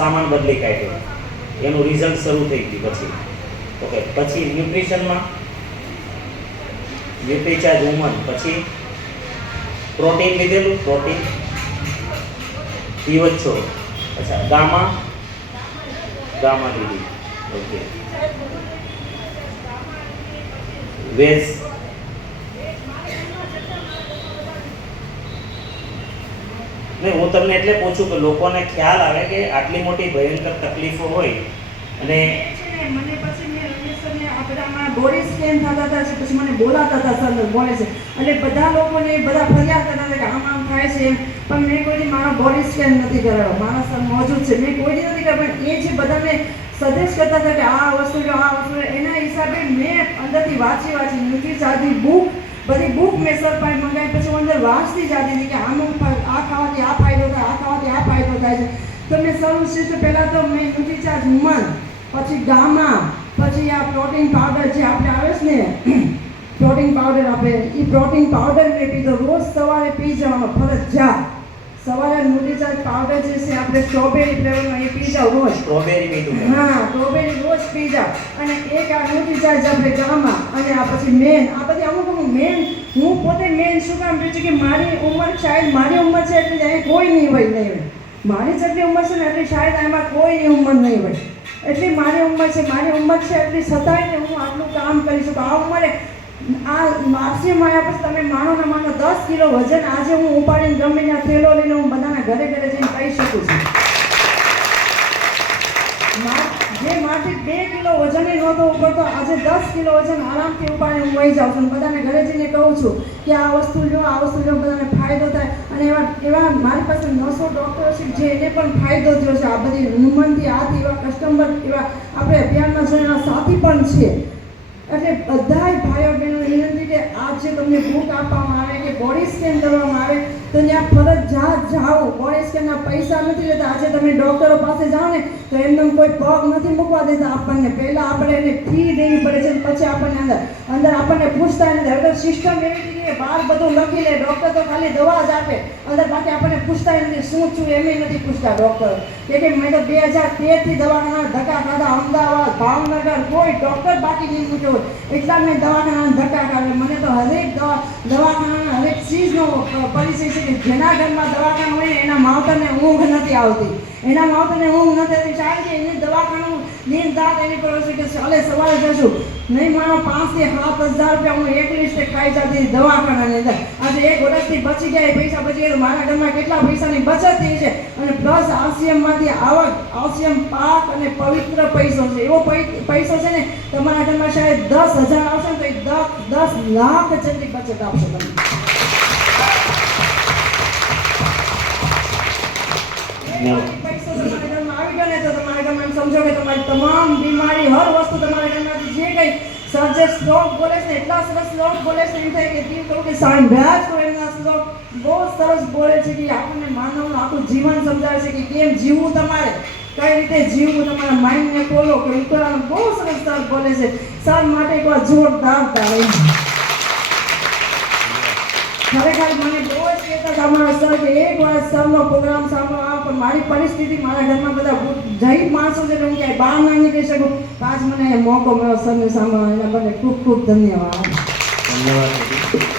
સામાન બદલી કાઢ્યો, એનું રિઝલ્ટ શરૂ થઈ ગયું. પછી ઓકે, પછી ન્યુટ્રિશનમાં ન્યુટ્રીચાર્જ વુમન, પછી પ્રોટીન લીધેલું, પ્રોટીન પીવો છો. અચ્છા, ગામા ગામા લીધી. ઓકે, વેજ નહીં, હું તમને એટલે પૂછું કે લોકોને ખ્યાલ આવે કે આટલી મોટી ભયંકર તકલીફો હોય અને મને પછી મેં રમેશને આ બધામાં બોડી સ્કેન થતા હતા છે, પછી મને બોલાતા હતા સર બોલે છે એટલે બધા લોકોને બધા ફરિયાદ કરતા હતા કે આમ થાય છે એમ, પણ મેં કોઈ મારો બોડી સ્કેન નથી કરાવ્યો. મારા સર મોજૂદ છે, મેં કોઈ નથી કર્યો, પણ એ જે બધાને સજેસ્ટ કરતા હતા કે આ વસ્તુ લો, આ વસ્તુ લો, એના હિસાબે મેં અંદરથી વાંચી ન્યુટ્રીચાર્જની બુક, બધી બુક મેં સર પાસે મંગાવી, પછી હું અંદર વાંચતી જતી હતી કે આનું આ ખાવાથી આ ફાયદો થાય, આ ખાવાથી આ ફાયદો થાય છે. તો મેં સર્વશ્રેષ્ઠ પહેલાં તો મેં ન્યુટ્રીચાર્જ વુમન, પછી ગામા, પછી આ પ્રોટીન પાવડર જે આપણે આવે છે ને પ્રોટીન પાવડર આપે, એ પ્રોટીન પાવડર મેં પીધો. રોજ સવારે પી જવાનો ફરજિયાત. સવારે ન્યુટ્રીચાર્જ પાવડર જે છે આપણે સ્ટ્રોબેરી ફ્લેવરનો એ પી જાઓ રોજ. સ્ટ્રોબેરી પીધું? હા, સ્ટ્રોબેરી રોજ પી જાઓ. અને એક આ ન્યુટ્રીચાર્જ આપણે ગામા, અને આ પછી મેન, આ બધી અમુક મેન, હું પોતે મેન શું કામ પીવું છું કે મારી ઉંમર, શાયદ મારી ઉંમર છે એટલે અહીં કોઈ નહીં હોય. મારી જેટલી ઉંમર છે ને એટલી શાયદ એમાં કોઈની ઉંમર નહીં હોય. એટલી મારી ઉંમર છે એટલી છતાંય હું આટલું કામ કરી શકું. આ ઉંમરે આ માર્ચમાં આવ્યા પછી તમે માનો ને માનો 10 કિલો વજન આજે હું ઉપાડીને ગમે ત્યાં થેલો લઈને હું બધાના ઘરે ઘરે જઈને કહી શકું છું. જે માથી 2 કિલો વજન નહોતો ઉપડતો, આજે 10 કિલો વજન આરામથી ઉપાડીને હું વહી જાઉં છું. બધાને ઘરે જઈને કહું છું કે આ વસ્તુ લો, આ વસ્તુ લો, બધાને ફાયદો થાય. અને એવા મારી પાસે 900 ડૉક્ટરો છે જે એને પણ ફાયદો થયો છે. આ બધી વુમનથી આથી એવા કસ્ટમર, એવા આપણે અભિયાનમાં જોયેલા સાથી પણ છે. એટલે બધાય ભાઈઓ બહેનો વિનંતી કે આ જે તમને બુક આપવામાં આવે કે બોડી સ્કેન કરવામાં આવે તો ત્યાં ફરજિયાત જાઓ. બોડી સ્કેનના પૈસા નથી લેતા. આજે તમે ડૉક્ટરો પાસે જાઓ ને તો એમને કોઈ પગ નથી મૂકવા દેતા આપણને. પહેલાં આપણે એને ફી દેવી પડે છે, પછી આપણને અંદર આપણને પૂછતા નથી. હવે તો સિસ્ટમ એવી હતી કે બહાર બધું લખી લે, ડૉક્ટર તો ખાલી દવા જ આપે, અંદર બાકી આપણને પૂછતા નથી શું છું એમ નથી પૂછતા ડૉક્ટર. કે મેં તો 2013થી દવાખાના ધક્કા ખાધા, અમદાવાદ, ભાવનગર, કોઈ ડૉક્ટર બાકી નહીં મૂક્યો હોય એટલા મેં દવાખાના ધક્કા ખાધા. મને તો હરેક દવાખાના હરેક ચીજનો પરિચય છે કે જેના ઘરમાં દવાખાનું હોય ને એના માવતરને ઊંઘ નથી આવતી. એના માવતરને ઊંઘ નથી આવતી કારણ કે એને દવાખાનું નીંદ દાંત એની પર હશે કે ચાલે સવારે જશું. નહીં માનો 5 થી 7 હજાર રૂપિયા હું એક લિસ્ટે ખાઈ જતી દવાખાનાની અંદર. આજે 1 વર્ષથી બચી ગયા, પૈસા બચી ગયા. મારા ઘરમાં કેટલા પૈસાની બચત થઈ છે. અને પ્લસ આરસીએમમાંથી આવક, આરસીએમ પાક અને પવિત્ર પૈસો છે. એવો પૈસો છે ને તમારા ઘરમાં શાયદ 10,000 આવશે ને તો એ 10 લાખ જેટલી બચત આપશે તમને. પૈસો તમારા ઘરમાં આવી ગયો ને તો તમારા ઘરમાં એમ સમજો કે તમારી તમામ બીમારી, હર વસ્તુ તમારા ઘરમાંથી જે કંઈ સર્જે શ્લોક બોલે છે એટલા સરસ શ્લોક બોલે છે, એમ થાય કે દિલ કહું કે સાંભળ્યા જ કોઈ એમના શ્લોક બહુ સરસ બોલે છે કે આપણને માનવનું આખું જીવન સમજાવે છે કે કેમ જીવવું તમારે, કઈ રીતે જીવવું, તમારા માઇન્ડને ખોલો કે ઉતરવાનું. બહુ સરસ સર બોલે છે. સર માટે એકવાર જોરદાર તાળી. ખરેખર મને બહુ જ કહેતા હતા અમારા સર કે એકવાર સરનો પ્રોગ્રામ સાંભળો આ, પણ મારી પરિસ્થિતિ, મારા ઘરમાં બધા જૈન માણસો છે એટલે હું ક્યાંય બહાર ના નીકળી શકું. આજ મને મોકો મળ્યો સરને સાંભળવાનો, એના બદલે ખૂબ ખૂબ ધન્યવાદ. ધન્યવાદ.